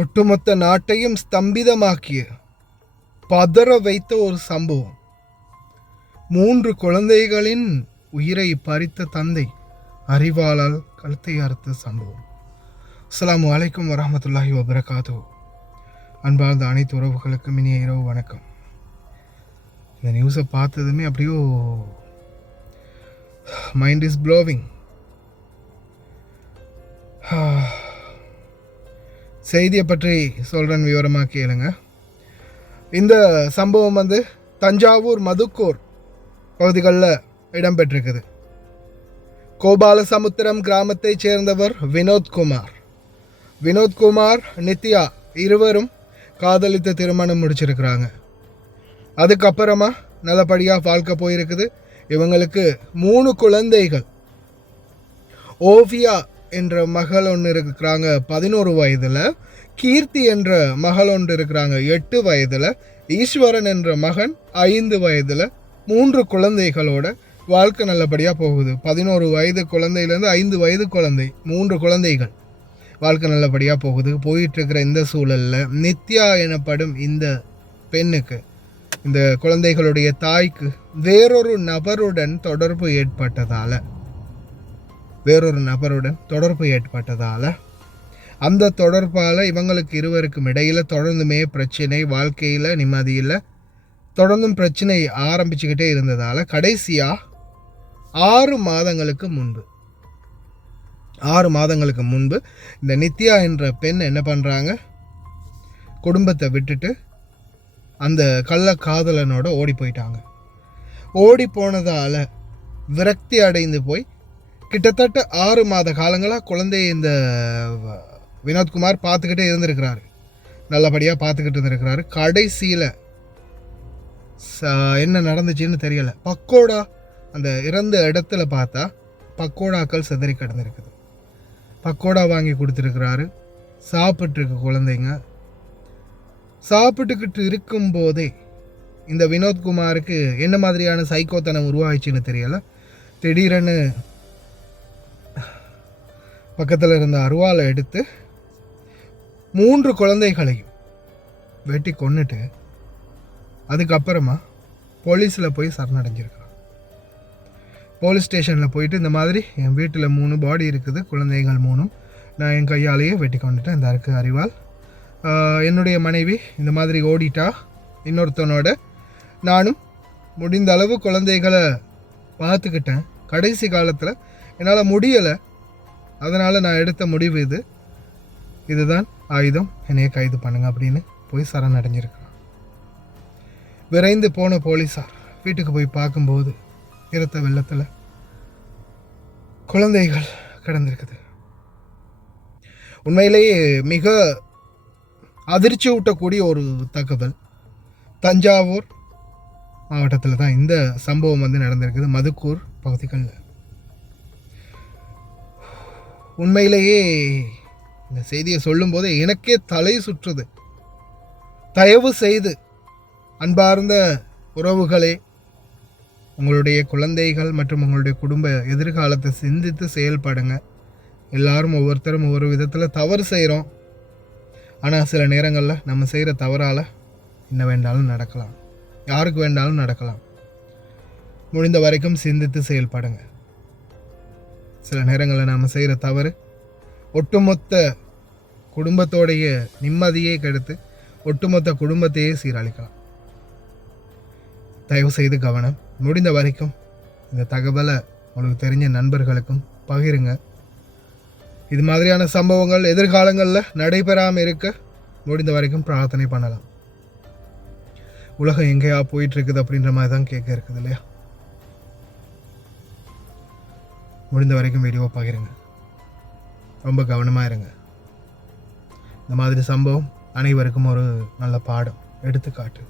ஒட்டுமொத்த நாட்டையும் ஸ்தம்பிதமாக்கிய பதற வைத்த ஒரு சம்பவம். 3 குழந்தைகளின் உயிரை பறித்த தந்தை அறிவாளால் கழுத்தை அறுத்த சம்பவம். அஸ்ஸலாமு அலைக்கும் வரஹ்மத்துல்லாஹி வபரகாத்து. அன்பார்ந்த அனைத்து உறவுகளுக்கும் இனிய இரவு வணக்கம். இந்த நியூஸை பார்த்ததுமே அப்படியோ மைண்ட் இஸ் ப்ளோவிங். செய்தியை பற்றி சொல்கிறேன், விவரமாக கேளுங்க. இந்த சம்பவம் தஞ்சாவூர் மதுக்கூர் பகுதிகளில் இடம்பெற்றிருக்குது. கோபாலசமுத்திரம் கிராமத்தைச் சேர்ந்தவர் வினோத்குமார். வினோத்குமார், நித்யா இருவரும் காதலித்து திருமணம் முடிச்சிருக்கிறாங்க. அதுக்கப்புறமா நல்லபடியாக வாழ்க்கை போயிருக்குது. இவங்களுக்கு 3 குழந்தைகள். ஓவியா என்ற மகள் ஒன்று இருக்கிறாங்க 11 வயதில், கீர்த்தி என்ற மகள் ஒன்று இருக்கிறாங்க 8 வயதில், ஈஸ்வரன் என்ற மகன் 5 வயதில். 3 குழந்தைகளோட வாழ்க்கை நல்லபடியாக போகுது. 11 வயது குழந்தையிலேருந்து 5 வயது குழந்தை, 3 குழந்தைகள். வாழ்க்கை நல்லபடியாக போயிட்டுருக்கிற இந்த சூழலில் நித்யா எனப்படும் இந்த பெண்ணுக்கு, இந்த குழந்தைகளுடைய தாய்க்கு வேறொரு நபருடன் தொடர்பு ஏற்பட்டதால் அந்த தொடர்பால் இவங்களுக்கு இருவருக்கும் இடையில் தொடர்ந்துமே பிரச்சனை, வாழ்க்கையில் நிம்மதியில் தொடர்ந்தும் பிரச்சனை ஆரம்பிச்சுக்கிட்டே இருந்ததால் கடைசியாக 6 மாதங்களுக்கு முன்பு இந்த நித்யா என்ற பெண் என்ன பண்ணுறாங்க, குடும்பத்தை விட்டுட்டு அந்த கள்ளக்காதலனோட ஓடி போயிட்டாங்க. ஓடி போனதால் விரக்தி அடைந்து போய் கிட்டத்தட்ட 6 மாத காலங்களாக குழந்தைய இந்த வினோத்குமார் பார்த்துக்கிட்டே இருந்திருக்கிறாரு. நல்லபடியாக பார்த்துக்கிட்டு இருந்திருக்கிறாரு. கடைசியில் என்ன நடந்துச்சுன்னு தெரியலை. பக்கோடா, அந்த இறந்த இடத்துல பார்த்தா பக்கோடாக்கள் சிதறி கிடந்திருக்குது. பக்கோடா வாங்கி கொடுத்துருக்கிறாரு. சாப்பிட்ருக்கு குழந்தைங்க. சாப்பிட்டுக்கிட்டு இருக்கும்போதே இந்த வினோத்குமாருக்கு என்ன மாதிரியான சைக்கோத்தனம் உருவாயிடுச்சுன்னு தெரியலை. திடீரென்னு பக்கத்தில் இருந்த அருவாளை எடுத்து 3 குழந்தைகளையும் வெட்டி கொன்னுட்டு அதுக்கப்புறமா போலீஸில் போய் சரணடைஞ்சிருக்கிறான். போலீஸ் ஸ்டேஷனில் போயிட்டு இந்த மாதிரி என் வீட்டில் 3 பாடி இருக்குது, குழந்தைகள் 3 நான் என் கையாலேயே வெட்டி கொண்டுட்டேன், இந்த இருக்கு அறிவால். என்னுடைய மனைவி இந்த மாதிரி ஓடிட்டா, இன்னொருத்தனோட நானும் முடிந்த அளவு குழந்தைகளை பார்த்துக்கிட்டேன். கடைசி காலத்தில் என்னால் முடியலை, அதனால் நான் எடுத்த முடிவு இதுதான் ஆயுதம், என்னைய கைது பண்ணுங்க அப்படின்னு போய் சரணடைஞ்சிருக்கிறான். விரைந்து போன போலீஸார் வீட்டுக்கு போய் பார்க்கும்போது இரத்த வெள்ளத்தில் குழந்தைகள் கிடந்திருக்குது. உண்மையிலேயே மிக அதிர்ச்சி ஊட்டக்கூடிய ஒரு தகவல். தஞ்சாவூர் மாவட்டத்தில் தான் இந்த சம்பவம் நடந்திருக்குது, மதுக்கூர் பகுதிகளில். உண்மையிலேயே இந்த செய்தியை சொல்லும்போது எனக்கே தலை சுற்றுது. தயவு செய்து அன்பார்ந்த உறவுகளே, உங்களுடைய குழந்தைகள் மற்றும் உங்களுடைய குடும்ப எதிர்காலத்தை சிந்தித்து செயல்படுங்க. எல்லாரும் ஒவ்வொருத்தரும் ஒவ்வொரு விதத்தில் தவறு செய்கிறோம். ஆனால் சில நேரங்களில் நம்ம செய்கிற தவறால் என்ன வேண்டாலும் நடக்கலாம், யாருக்கு வேண்டாலும் நடக்கலாம். முடிந்த வரைக்கும் சிந்தித்து செயல்படுங்க. சில நேரங்களில் நாம் செய்கிற தவறு ஒட்டுமொத்த குடும்பத்தோடைய நிம்மதியை கெடுத்து ஒட்டுமொத்த குடும்பத்தையே சீரழிக்கலாம். தயவு செய்து கவனம். முடிந்த வரைக்கும் இந்த தகவலை உங்களுக்கு தெரிஞ்ச நண்பர்களுக்கும் பகிருங்க. இது மாதிரியான சம்பவங்கள் எதிர்காலங்களில் நடைபெறாமல் இருக்க முடிந்த வரைக்கும் பிரார்த்தனை பண்ணலாம். உலகம் எங்கேயா போயிட்டுருக்குது அப்படின்ற மாதிரி தான் கேட்க இருக்குது இல்லையா? முடிந்த வரைக்கும் வீடியோவை பகிருங்க. ரொம்ப கவனமாக இருங்க. இந்த மாதிரி சம்பவம் அனைவருக்கும் ஒரு நல்ல பாடம், எடுத்துக்காட்டு.